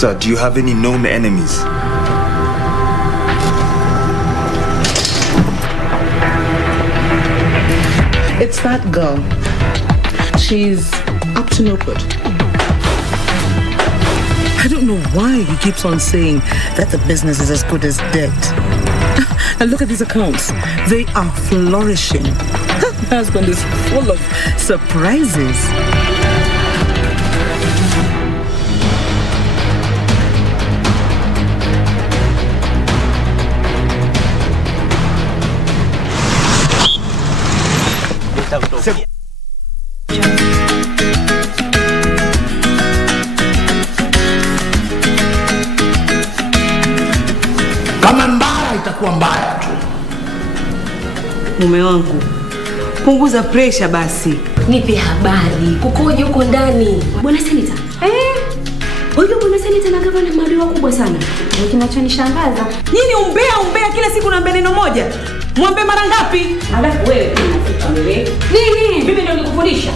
Sir, do you have any known enemies? It's that girl. She's up to no good. I don't know why he keeps on saying that the business is as good as dead. And look at these accounts. They are flourishing. My husband is full of surprises. Kama mbaya itakuwa mbaya tu. Mume wangu, punguza pressure basi. Nipe habari. Kukoje huko ndani? Bwana Senator. Huyo bwana Senator na gavana maadui wakubwa sana. Kinachonishangaza, Nini umbea kila siku na neno moja? Mwambe mara ngapi? alafu wewe unafuta wewe. Nini? Mimi ndio nikufundisha.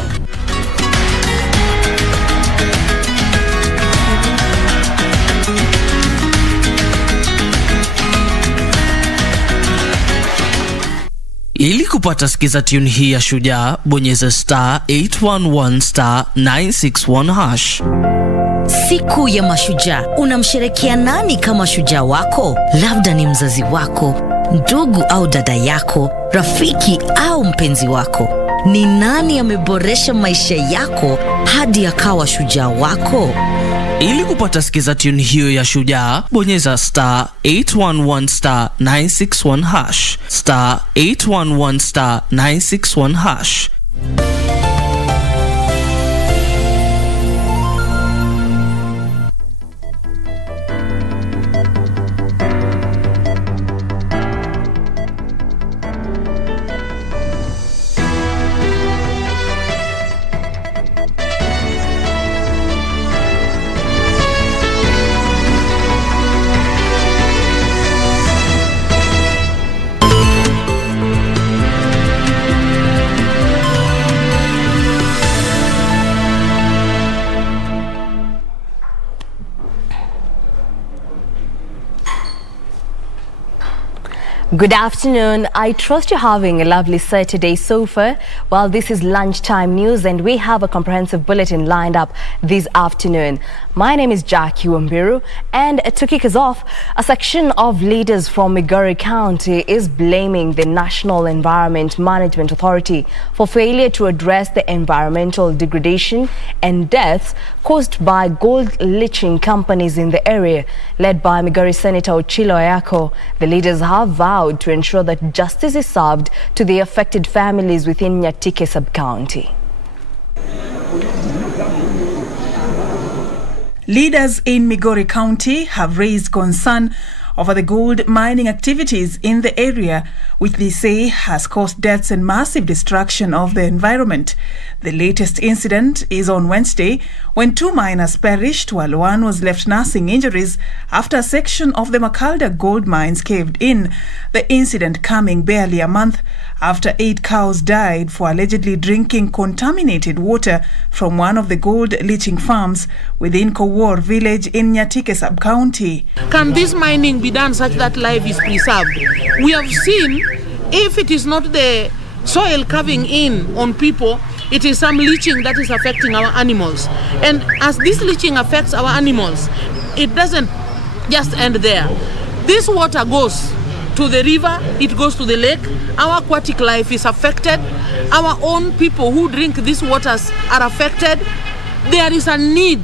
Ili kupata sikiza tune hii ya Shujaa, bonyeza *811*961#. Siku ya Mashujaa, unamsherekea nani kama shujaa wako? Labda ni mzazi wako, ndugu au dada yako, rafiki au mpenzi wako. Ni nani ameboresha maisha yako hadi akawa shujaa wako? Ili kupata sikiza tune hiyo ya Shujaa, bonyeza *811*961#, *811*961#. Good afternoon. I trust you're having a lovely Saturday so far. Well, this is Lunchtime News and we have a comprehensive bulletin lined up this afternoon. My name is Jacky, Wambiru, and to kick us off, a section of leaders from Migori County is blaming the National Environment Management Authority for failure to address the environmental degradation and deaths caused by gold leaching companies in the area. Led by Migori Senator Ochilo Ayako, the leaders have vowed to ensure that justice is served to the affected families within Nyatike sub-county. Leaders in Migori County have raised concern over the gold mining activities in the area, which they say has caused deaths and massive destruction of the environment. The latest incident is on Wednesday when 2 miners perished while one was left nursing injuries after a section of the Makalda gold mines caved in. The incident coming barely a month after 8 cows died for allegedly drinking contaminated water from one of the gold leaching farms within Kowor village in Nyatike sub-county. Can this mining be done such that life is preserved? We have seen, if it is not the soil caving in on people, it is some leaching that is affecting our animals. And as this leaching affects our animals, it doesn't just end there. This water goes to the river, it goes to the lake. Our aquatic life is affected. Our own people who drink these waters are affected. There is a need,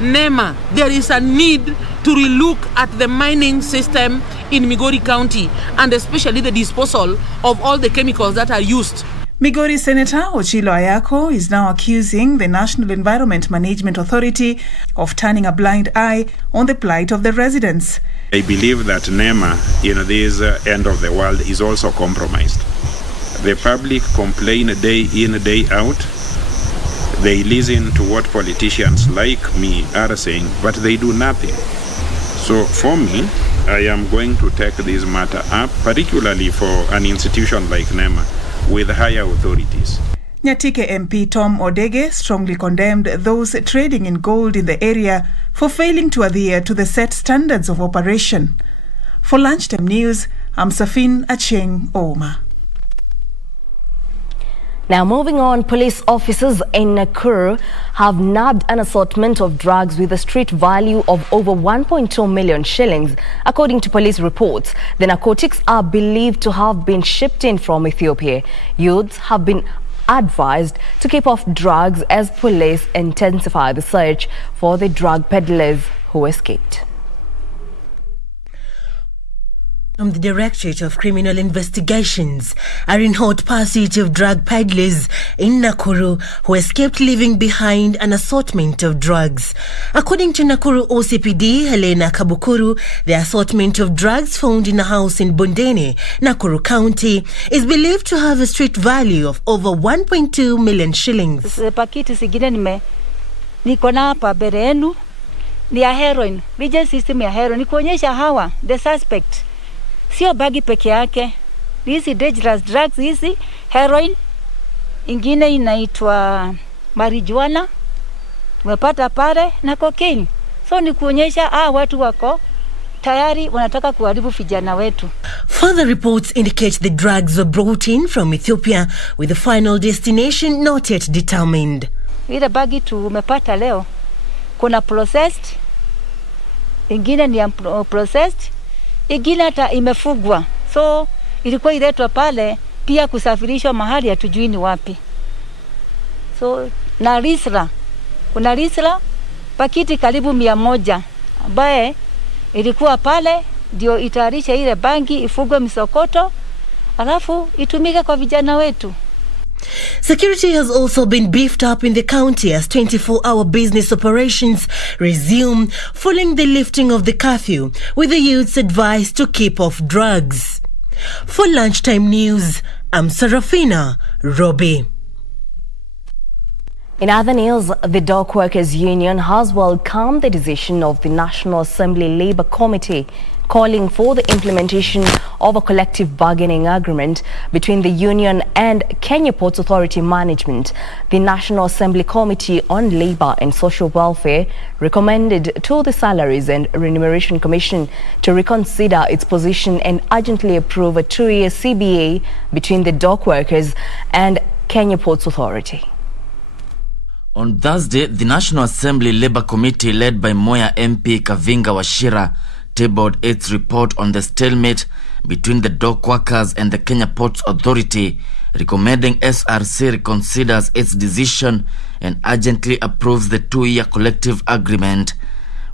NEMA, there is a need to relook at the mining system in Migori County and especially the disposal of all the chemicals that are used. Migori Senator Ochilo Ayako is now accusing the National Environment Management Authority of turning a blind eye on the plight of the residents. I believe that NEMA in this end of the world is also compromised. The public complain day in, day out. They listen to what politicians like me are saying, but they do nothing. So for me, I am going to take this matter up, particularly for an institution like NEMA, with higher authorities. Nyatike MP Tom Odege strongly condemned those trading in gold in the area for failing to adhere to the set standards of operation. For Lunchtime News, I'm Safin Acheng Oma. Now moving on, police officers in Uhuru have nabbed an assortment of drugs with a street value of over 1.2 million shillings. According to police reports, the narcotics are believed to have been shipped in from Ethiopia. Youths have been advised to keep off drugs as police intensify the search for the drug peddlers who escaped. From the Directorate of Criminal Investigations are in hot pursuit of drug peddlers in Nakuru who escaped leaving behind an assortment of drugs. According to Nakuru OCPD Helena Kabukuru, the assortment of drugs found in a house in Bondeni, Nakuru County, is believed to have a street value of over 1.2 million shillings. Pakiti sigine niko na hapa mbele yenu ni ya heroin, region system ya heroin, kuonyesha hawa the suspect. Sio bagi peke yake. Hizi dangerous drugs hizi, heroin, ingine inaitwa marijuana, tumepata pale na cocaine. So ni kuonyesha watu wako tayari wanataka kuharibu vijana wetu. Further reports indicate the drugs were brought in from Ethiopia with the final destination not yet determined. Ile bagi tumepata leo kuna processed, ingine ni processed, ingine hata imefugwa. So ilikuwa iletwa pale pia kusafirishwa mahali hatujui ni wapi. So na risla, kuna risla pakiti karibu 100 ambaye ilikuwa pale ndio itayarisha ile bangi ifugwe misokoto alafu itumike kwa vijana wetu. Security has also been beefed up in the county as 24-hour business operations resume following the lifting of the curfew, with the youths advised to keep off drugs. For Lunchtime News, I'm Sarafina Robbie. In other news, the Dock Workers Union has welcomed the decision of the National Assembly Labour Committee calling for the implementation of a collective bargaining agreement between the union and Kenya Ports Authority management. The National Assembly Committee on Labour and Social Welfare recommended to the Salaries and Remuneration Commission to reconsider its position and urgently approve a 2-year CBA between the dock workers and Kenya Ports Authority. On Thursday, the National Assembly Labour Committee led by Moya MP Kavinga Wachira tabled its report on the stalemate between the dock workers and the Kenya Ports Authority, recommending SRC reconsiders its decision and urgently approves the 2-year collective agreement.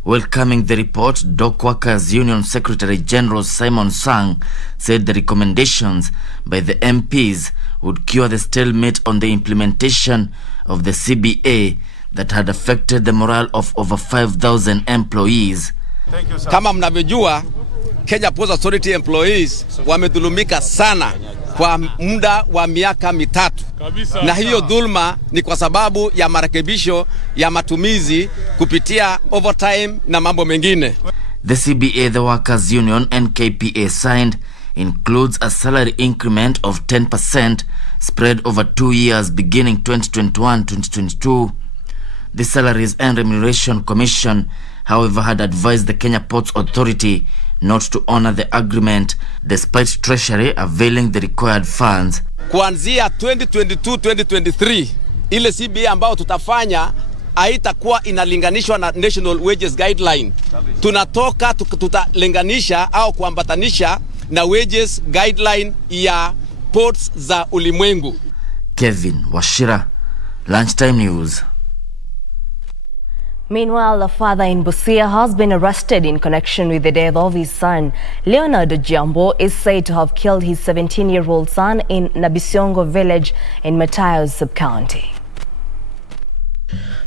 Welcoming the report, Dock Workers Union Secretary General Simon Sang said the recommendations by the MPs would cure the stalemate on the implementation of the CBA that had affected the morale of over 5,000 employees. Kama mnavyojua, Kenya Ports Authority employees wamedhulumika sana kwa muda wa miaka mitatu. Na hiyo dhulma ni kwa sababu ya marekebisho ya matumizi kupitia overtime na mambo mengine. The CBA the Workers Union and KPA signed includes a salary increment of 10% spread over 2 years beginning 2021-2022. The Salaries and Remuneration Commission, however, had advised the Kenya Ports Authority not to honor the agreement despite Treasury availing the required funds. Kuanzia 2022-2023, ile CBA ambao tutafanya haitakuwa inalinganishwa na National Wages Guideline. Tutalinganisha au kuambatanisha na Wages Guideline ya ports za ulimwengu. Kevin Wachira, Lunchtime News. Meanwhile, a father in Busia has been arrested in connection with the death of his son. Leonard Jambo is said to have killed his 17-year-old son in Nabisiongo village in Matayos sub-county.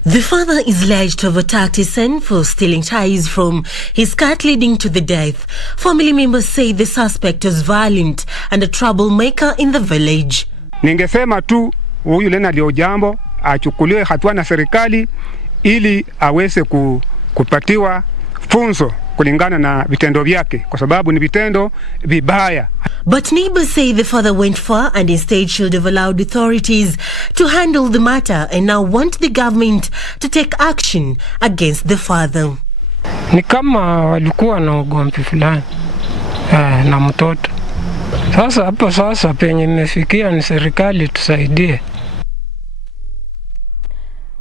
The father is alleged to have attacked his son for stealing ties from his cat, leading to the death. Family members say the suspect was violent and a troublemaker in the village. Ningesema tu huyu Leonard Jambo achukuliwe hatua na serikali ili aweze kupatiwa funzo kulingana na vitendo vyake, kwa sababu ni vitendo vibaya. But neighbors say the father went far and instead should have allowed authorities to handle the matter and now want the government to take action against the father. Ni kama walikuwa na ugomvi fulani na mtoto. Sasa penye imefikia ni serikali tusaidie.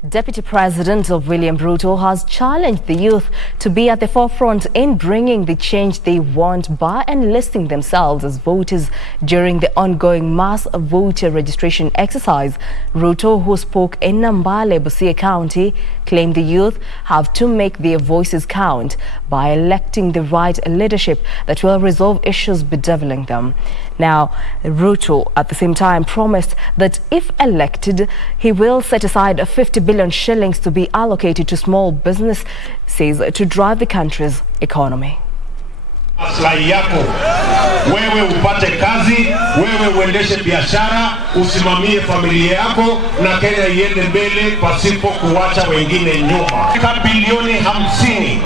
Deputy President of William Ruto has challenged the youth to be at the forefront in bringing the change they want by enlisting themselves as voters during the ongoing mass voter registration exercise. Ruto, who spoke in Nambale, Busia County, claimed the youth have to make their voices count by electing the right leadership that will resolve issues bedeviling them. Now, Ruto at the same time promised that if elected, he will set aside 50 billion shillings to be allocated to small businesses to drive the country's economy. Maslahi yako wewe upate kazi, wewe uendeshe biashara, usimamie familia yako na Kenya iende mbele pasipo kuwacha wengine nyuma. Bilioni 50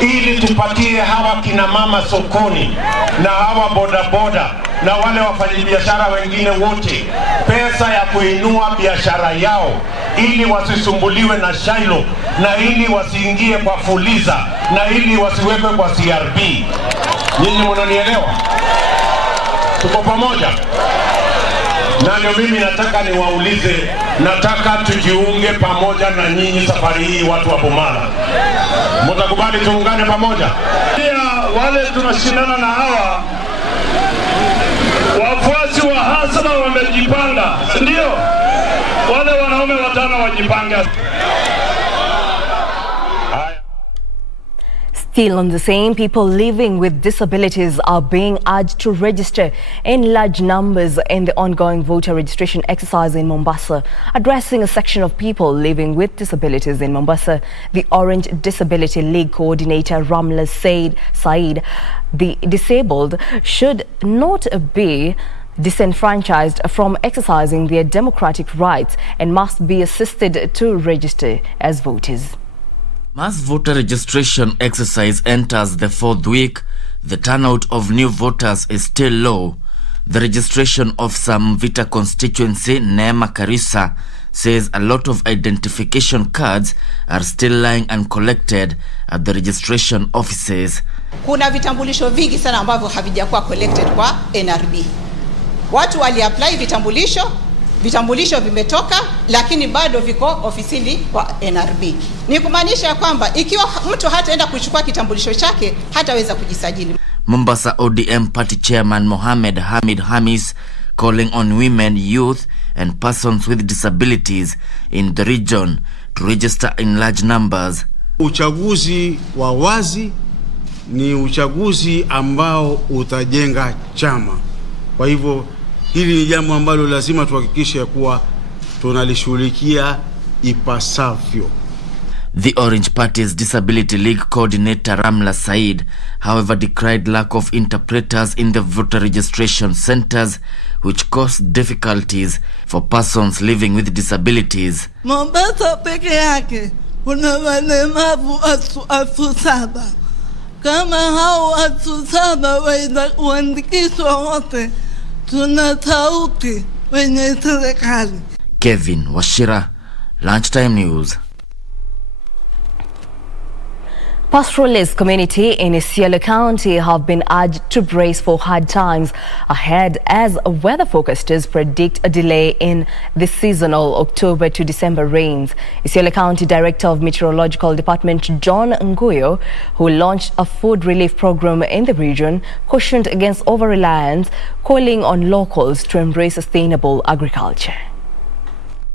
ili tupatie hawa kina mama sokoni na hawa bodaboda na wale wafanyabiashara wengine wote pesa ya kuinua biashara yao ili wasisumbuliwe na shailo na ili wasiingie kwa fuliza na ili wasiwekwe kwa CRB. Nyinyi mnanielewa? Tuko pamoja? Na leo mimi nataka niwaulize, nataka tujiunge pamoja na nyinyi safari hii watu wa Bomala. Mtakubali tuungane pamoja? Pia wale tunashindana na hawa wafuasi wa Hasana wamejipanga, ndio? Wale wanaume watano wajipanga. Still on the same, people living with disabilities are being urged to register in large numbers in the ongoing voter registration exercise in Mombasa. Addressing a section of people living with disabilities in Mombasa, the Orange Disability League coordinator Ramla Said, the disabled should not be disenfranchised from exercising their democratic rights and must be assisted to register as voters. Mass voter registration exercise enters the 4th week. The turnout of new voters is still low. The registration of some Vita constituency, Neema Karisa, says a lot of identification cards are still lying uncollected at the registration offices. Kuna vitambulisho vingi sana ambavyo havijakuwa collected kwa NRB. Watu wali apply vitambulisho vimetoka lakini bado viko ofisini kwa NRB. Ni kumaanisha kwamba ikiwa mtu hataenda kuchukua kitambulisho chake hataweza kujisajili. Mombasa ODM Party Chairman Mohamed Hamid Hamis calling on women, youth and persons with disabilities in the region to register in large numbers. Uchaguzi wa wazi ni uchaguzi ambao utajenga chama. Kwa hivyo hili ni jambo ambalo lazima tuhakikishe kuwa tunalishughulikia ipasavyo. The Orange Party's Disability League coordinator Ramla Said, however, decried lack of interpreters in the voter registration centers, which cause difficulties for persons living with disabilities. Mombasa peke yake kuna walemavu 7,000. Kama hao 7,000 waandikishwa wote, tuna sauti kwenye serikali. Kevin Washira, Lunchtime News. Pastoralist community in Isiolo County have been urged to brace for hard times ahead as weather forecasters predict a delay in the seasonal October to December rains. Isiolo County Director of Meteorological Department John Nguyo, who launched a food relief program in the region, cautioned against over-reliance, calling on locals to embrace sustainable agriculture.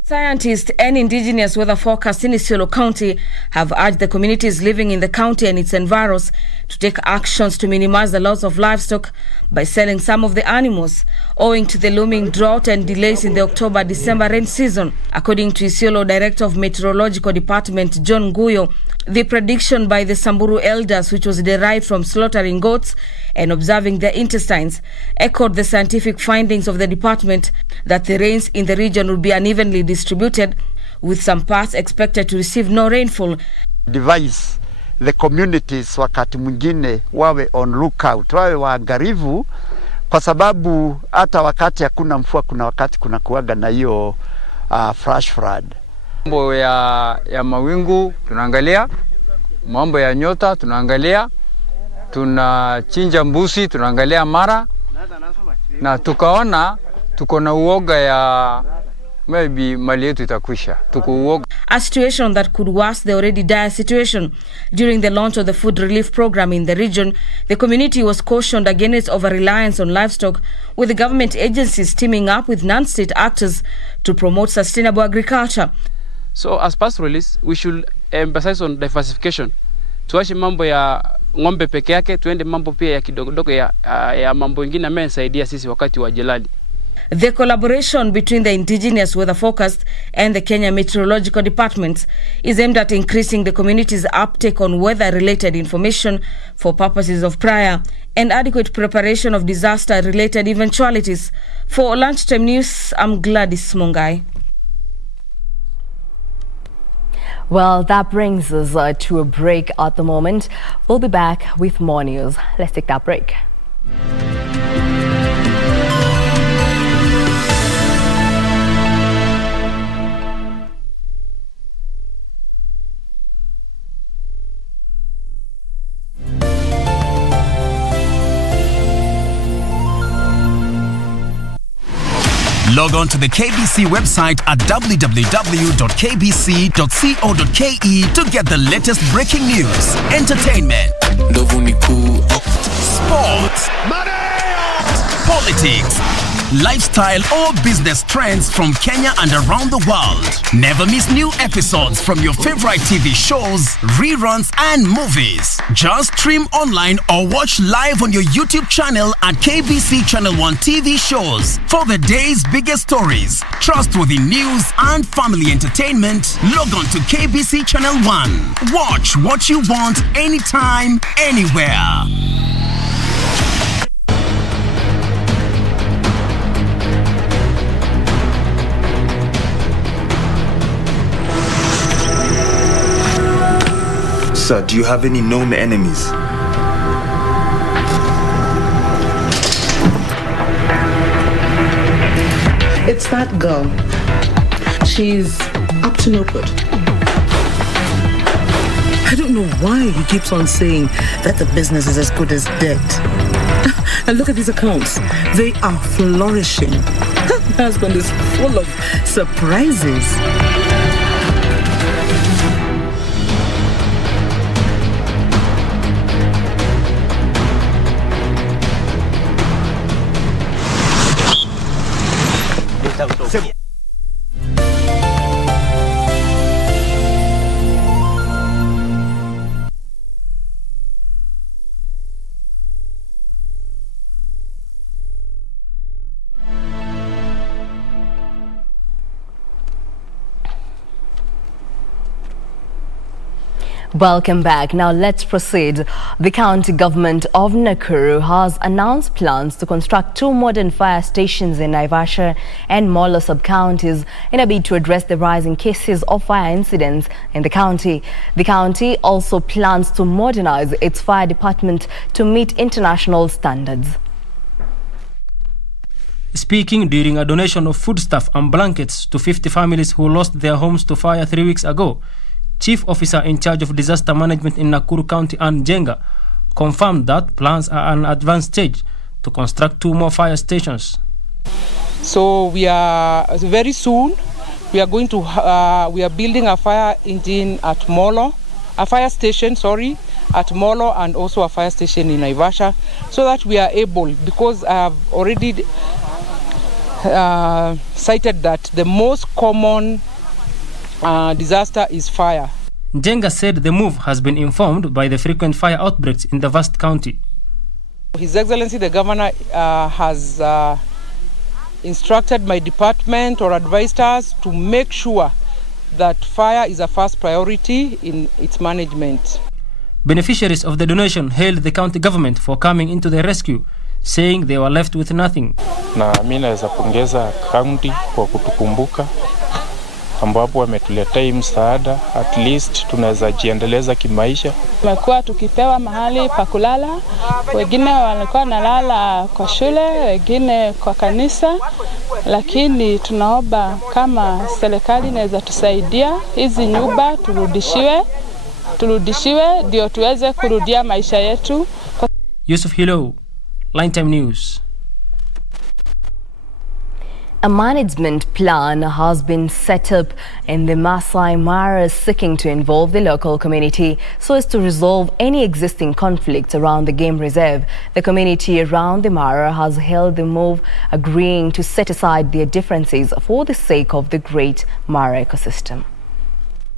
Scientists and indigenous weather forecasts in Isiolo County have urged the communities living in the county and its environs to take actions to minimize the loss of livestock by selling some of the animals, owing to the looming drought and delays in the October-December rain season. According to Isiolo Director of Meteorological Department John Nguyo, the prediction by the Samburu elders, which was derived from slaughtering goats and observing their intestines, echoed the scientific findings of the department that the rains in the region would be unevenly distributed, with some parts expected to receive no rainfall. Devise the communities wakati mwingine wawe on lookout, wawe waangalifu, kwa sababu hata wakati hakuna mvua kuna wakati kuna kuwaga na hiyo flash flood. Mambo ya mawingu tunaangalia, mambo ya nyota tunaangalia, tunachinja mbuzi tunaangalia mara, na tukaona tuko na uoga ya maybe mali yetu itakwisha. Tuko uoga. A situation that could worsen the already dire situation. During the launch of the food relief program in the region, the community was cautioned against over-reliance on livestock, with the government agencies teaming up with non-state actors to promote sustainable agriculture. So as pastoralists, we should emphasize on diversification. Tuache mambo ya ng'ombe peke yake, tuende mambo pia ya kidogo ya mambo mengine amesaidia sisi wakati wa jelali. The collaboration between the indigenous weather forecast and the Kenya Meteorological Department is aimed at increasing the community's uptake on weather-related information for purposes of prior and adequate preparation of disaster-related eventualities. For Lunchtime News, I'm Gladys Mongai. Well, that brings us to a break at the moment. We'll be back with more news. Let's take that break. Log on to the KBC website at www.kbc.co.ke to get the latest breaking news, entertainment, sports, politics, lifestyle or business trends from Kenya and around the world. Never miss new episodes from your favorite TV shows, reruns and movies. Just stream online or watch live on your YouTube channel at KBC Channel 1 TV shows. For the day's biggest stories, trustworthy news and family entertainment, log on to KBC Channel 1. Watch what you want anytime, anywhere. Sir, do you have any known enemies? It's that girl. She's up to no good. I don't know why he keeps on saying that the business is as good as dead. And look at these accounts. They are flourishing. My husband is full of surprises. Welcome back. Now let's proceed. The county government of Nakuru has announced plans to construct 2 modern fire stations in Naivasha and Molo sub-counties in a bid to address the rising cases of fire incidents in the county. The county also plans to modernize its fire department to meet international standards. Speaking during a donation of foodstuff and blankets to 50 families who lost their homes to fire 3 weeks ago, Chief Officer in charge of disaster management in Nakuru County, Ann Jenga, confirmed that plans are at an advanced stage to construct 2 more fire stations. So we are very soon. We are going to. We are building a fire engine at Molo, a fire station. Sorry, at Molo, and also a fire station in Naivasha, so that we are able. Because I have already cited that the most common disaster is fire. Jenga said the move has been informed by the frequent fire outbreaks in the vast county. His Excellency the Governor has instructed my department or advised us to make sure that fire is a first priority in its management. Beneficiaries of the donation hailed the county government for coming into the rescue, saying they were left with nothing. Na mimi naweza pongeza county kwa kutukumbuka ambapo wametuletea msaada, at least tunaweza jiendeleza kimaisha. Tumekuwa tukipewa mahali pa kulala, wengine walikuwa wanalala kwa shule, wengine kwa kanisa, lakini tunaomba kama serikali inaweza tusaidia hizi nyumba turudishiwe ndio tuweze kurudia maisha yetu. Yusuf Hilo, Lunchtime News. A management plan has been set up in the Masai Mara seeking to involve the local community so as to resolve any existing conflicts around the game reserve. The community around the Mara has hailed the move, agreeing to set aside their differences for the sake of the great Mara ecosystem.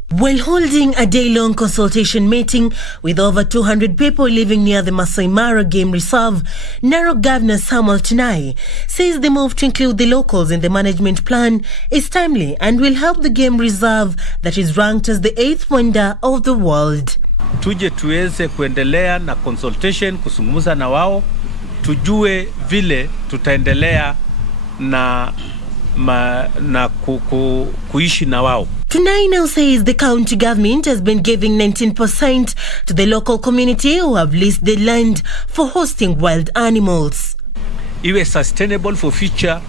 While holding a day-long consultation meeting with over 200 people living near the Masai Mara Game Reserve, Narok Governor Samuel Tunai says the move to include the locals in the management plan is timely and will help the game reserve that is ranked as the 8th wonder of the world. Tuje tuweze kuendelea na consultation, kusungumuza na wao, tujue vile tutaendelea na kuishi na wao. Tunai now says the county government has been giving 19% to the local community who have leased the land for hosting wild animals. Iwe sustainable for future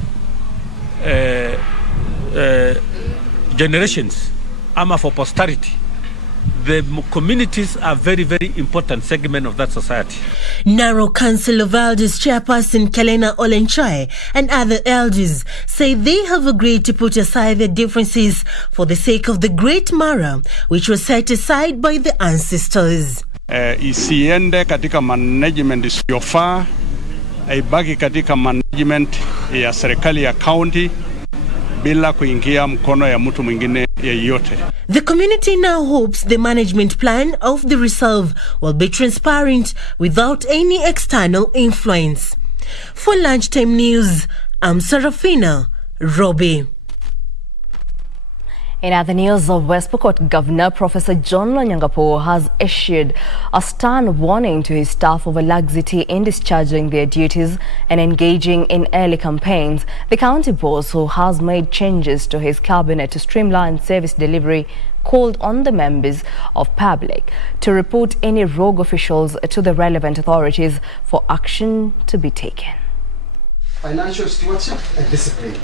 generations, ama for posterity. The communities are very, very important segment of that society. Narrow Council of Elders Chairperson Kelena Olenchai and other elders say they have agreed to put aside their differences for the sake of the Great Mara, which was set aside by the ancestors. Isiende katika management isiyofaa, ibaki katika management ya serikali ya county bila kuingia mkono ya mtu mwingine yeyote. The community now hopes the management plan of the reserve will be transparent without any external influence. For Lunchtime News, I'm Serafina Robbie. In other news, West Pokot Governor Professor John Lonyangapuo has issued a stern warning to his staff over laxity in discharging their duties and engaging in early campaigns. The county boss, who has made changes to his cabinet to streamline service delivery, called on the members of public to report any rogue officials to the relevant authorities for action to be taken. Financial stewardship and discipline.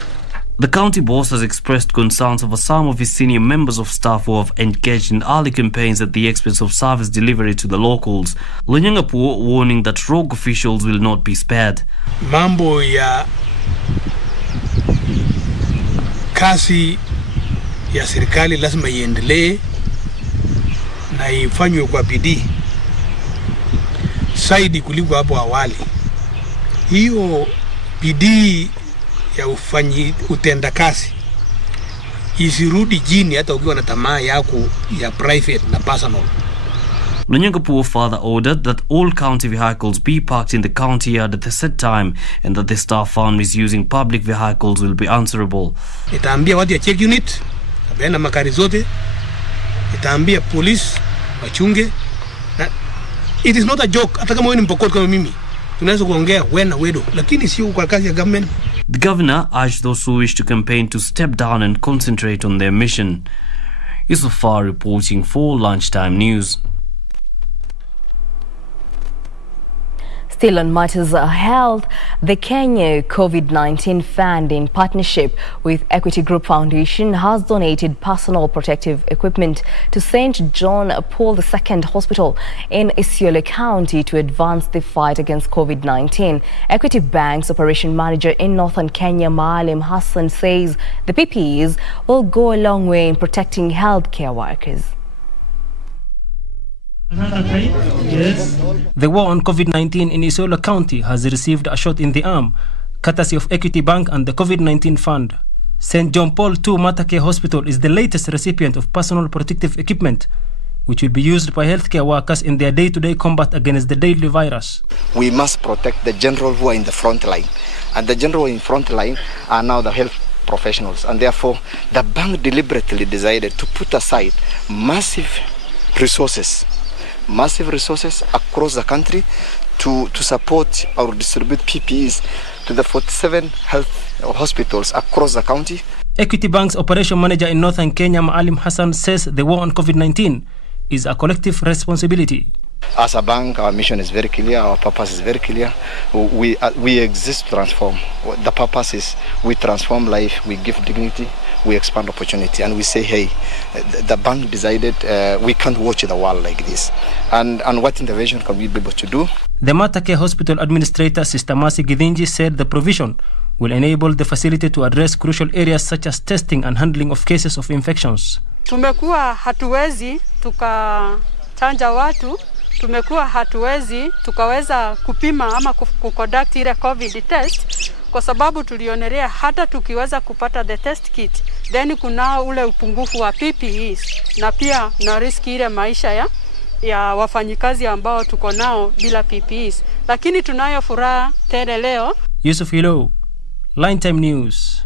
The county boss has expressed concerns over some of his senior members of staff who have engaged in early campaigns at the expense of service delivery to the locals. Lonyangapuo warning that rogue officials will not be spared. Mambo ya kasi ya serikali lazima iendelee na ifanywe kwa bidii zaidi kuliko hapo awali. Hiyo bidii ya utenda kazi isirudi jini hata ukiwa na tamaa yako ya private na personal. Lonyangapuo further ordered that all county vehicles be parked in the county yard at the set time and that the staff found misusing public vehicles will be answerable. Itaambia watu ya check unit, abena makari zote, itaambia police wachunge. It is not a joke, hata kama wewe ni mpokot kama mimi. Tunaweza kuongea wena wedo, lakini sio kwa kazi ya government. The governor urged those who wish to campaign to step down and concentrate on their mission. Yusufar reporting for Lunchtime News. Still on matters of health, the Kenya COVID-19 Fund, in partnership with Equity Group Foundation, has donated personal protective equipment to St. John Paul II Hospital in Isiolo County to advance the fight against COVID-19. Equity Bank's operation manager in northern Kenya, Maalim Hassan, says the PPEs will go a long way in protecting healthcare workers. The war on COVID-19 in Isiolo County has received a shot in the arm, courtesy of Equity Bank and the COVID-19 Fund. St. John Paul II Matake Hospital is the latest recipient of personal protective equipment, which will be used by healthcare workers in their day-to-day combat against the deadly virus. We must protect the general who are in the front line, and the general in front line are now the health professionals, and therefore the bank deliberately decided to put aside massive resources across the country to support or distribute PPEs to the 47 health hospitals across the county. Equity Bank's operation manager in Northern Kenya, Maalim Hassan, says the war on COVID-19 is a collective responsibility. As a bank, our mission is very clear, our purpose is very clear. We exist to transform. The purpose is we transform life, we give dignity, we expand opportunity, and we say, hey, the bank decided we can't watch the world like this. And what intervention can we be able to do? The Matake Hospital Administrator, Sister Mercy Githinji, said the provision will enable the facility to address crucial areas such as testing and handling of cases of infections. Tumekuwa hatuwezi tukachanja watu, tumekuwa hatuwezi tukaweza kupima ama kuconduct ile COVID test kwa sababu tulionelea hata tukiweza kupata the test kit then kuna ule upungufu wa PPEs na pia na riski ile maisha ya wafanyikazi ambao tuko nao bila PPEs, lakini tunayo furaha tele leo. Yusuf Hilo, Lunchtime News.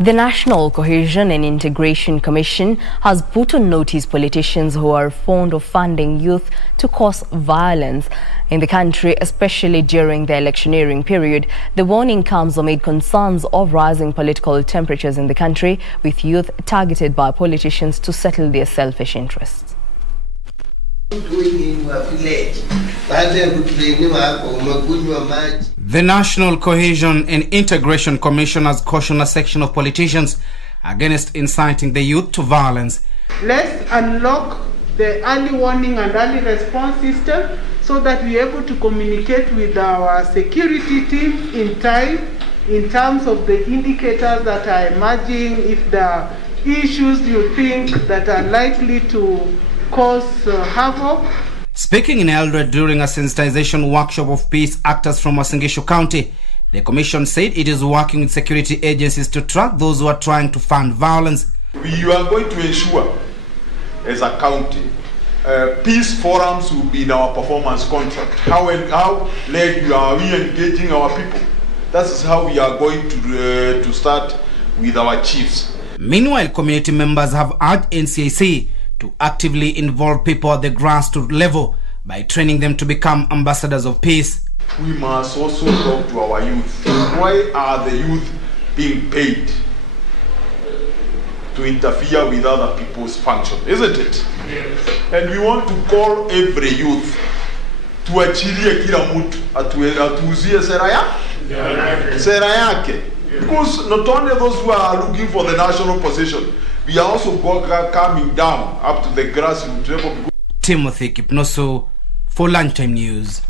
The National Cohesion and Integration Commission has put on notice politicians who are fond of funding youth to cause violence in the country, especially during the electioneering period. The warning comes amid concerns of rising political temperatures in the country, with youth targeted by politicians to settle their selfish interests. The National Cohesion and Integration Commission has cautioned a section of politicians against inciting the youth to violence. Let's unlock the early warning and early response system so that we're able to communicate with our security teams in time in terms of the indicators that are emerging, if the issues you think that are likely to cause havoc. Speaking in Eldoret during a sensitization workshop of peace actors from Uasin Gishu County, the commission said it is working with security agencies to track those who are trying to fund violence. We are going to ensure, as a county, peace forums will be in our performance contract. How late are we engaging our people? That is how we are going to start with our chiefs. Meanwhile, community members have urged NCAC to actively involve people at the grassroots level by training them to become ambassadors of peace. We must also talk to our youth. Why are the youth being paid to interfere with other people's function, isn't it? Yes. And we want to call every youth to achilie kila mtu atuuzie sera yake. Because not only those who are looking for the national position, we are also coming down up to the grassroots level. Timothy Kipnoso for Lunchtime News.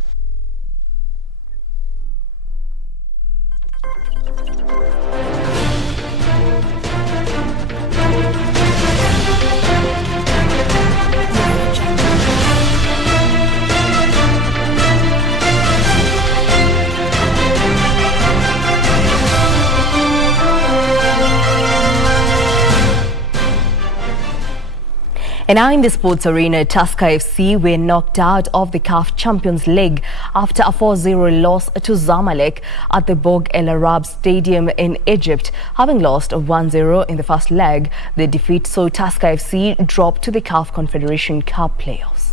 And now in the sports arena, Tusker FC were knocked out of the CAF Champions League after a 4-0 loss to Zamalek at the Borg El Arab Stadium in Egypt. Having lost 1-0 in the first leg, the defeat saw Tusker FC drop to the CAF Confederation Cup playoffs.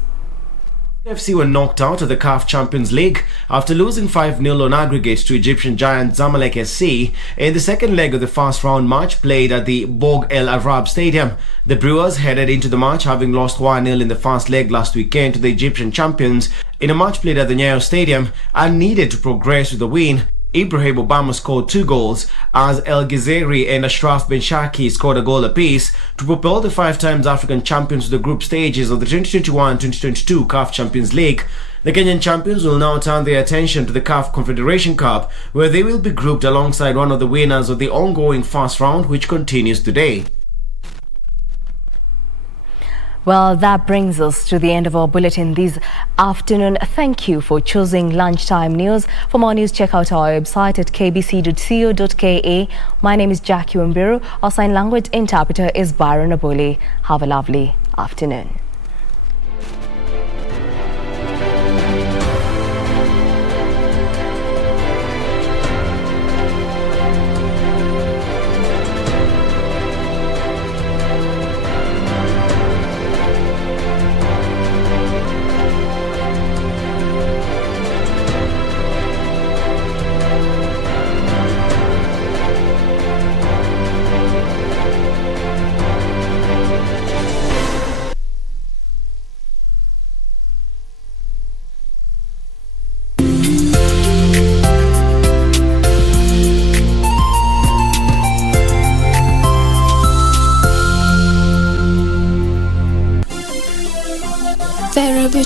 FC were knocked out of the CAF Champions League after losing 5-0 on aggregate to Egyptian giant Zamalek SC in the second leg of the first round match played at the Borg El Arab Stadium. The Brewers headed into the match having lost 1-0 in the first leg last weekend to the Egyptian champions in a match played at the Nyayo Stadium and needed to progress with the win. Ibrahim Obama scored 2 goals as El Ghazeri and Ashraf Ben Shaki scored a goal apiece to propel the 5 times African champions to the group stages of the 2021-2022 CAF Champions League. The Kenyan champions will now turn their attention to the CAF Confederation Cup, where they will be grouped alongside one of the winners of the ongoing first round, which continues today. Well, that brings us to the end of our bulletin this afternoon. Thank you for choosing Lunchtime News. For more news, check out our website at kbc.co.ke. My name is Jacky Wambiru. Our sign language interpreter is Byron Abuli. Have a lovely afternoon.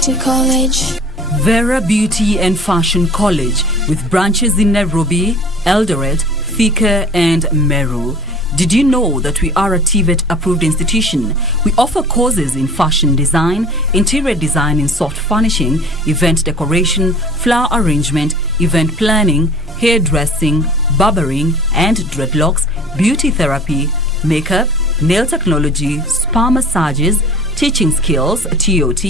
Beauty College. Vera Beauty and Fashion College, with branches in Nairobi, Eldoret, Thika and Meru. Did you know that we are a TVET approved institution? We offer courses in fashion design, interior design in soft furnishing, event decoration, flower arrangement, event planning, hairdressing, barbering and dreadlocks, beauty therapy, makeup, nail technology, spa massages, teaching skills, TOT,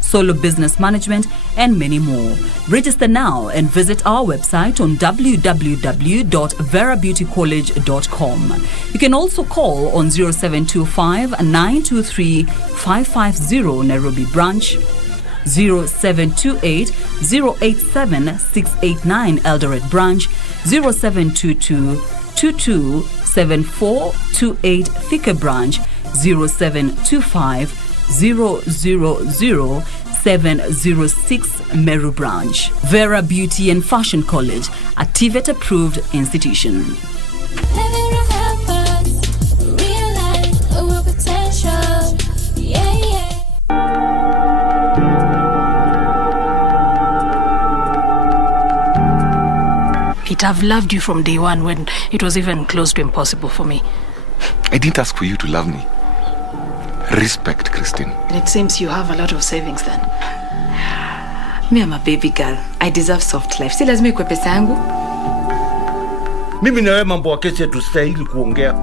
solo business management, and many more. Register now and visit our website on www.verabeautycollege.com. You can also call on 0725 923 550 Nairobi branch, 0728 087 689 Eldoret branch, 0722 227428 Thika branch, 0725 000-706 Meru branch. Vera Beauty and Fashion College, a TVET approved institution. Pete, I've loved you from day one when it was even close to impossible for me. I didn't ask for you to love me. Respect, Christine. It seems you have a lot of savings then. Me, I'm a baby girl. I deserve soft life. Si lazima ikuwe pesa yangu. Mimi na wewe mambo ya kesi tustahili kuongea.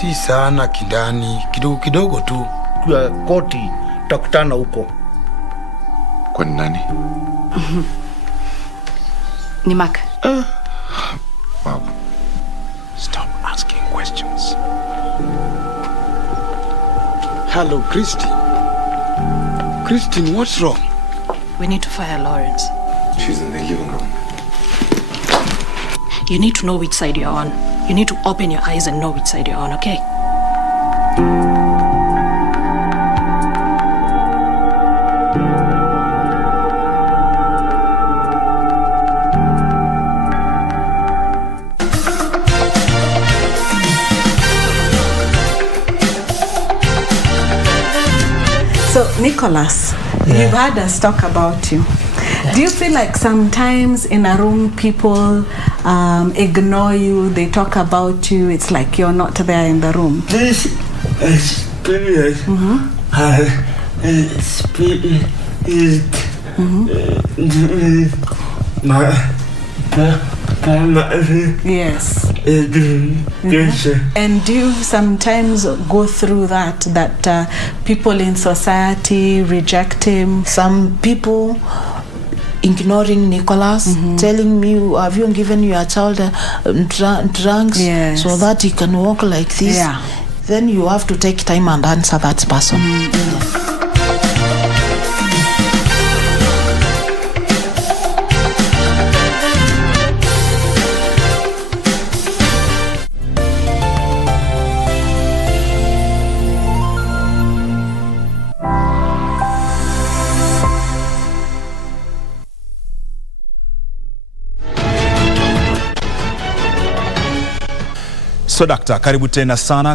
Si sana kindani, kidogo kidogo tu. Kwa koti tutakutana huko. Kwa nani? Ni Mark. Wow. Stop asking questions. Hello, Christine. Christine, what's wrong? We need to fire Lawrence. She's in the living room. You need to know which side you're on. You need to open your eyes and know which side you're on, okay? So, Nicholas, you've heard us talk about you. Do you feel like sometimes in a room people ignore you, they talk about you, it's like you're not there in the room? This experience has experienced Yes. Education. And do you sometimes go through that people in society reject him? Some people ignoring Nicholas, telling me, have you given your child drugs so that he can walk like this? Yeah. Then you have to take time and answer that person. So, Dakta, karibu tena sana.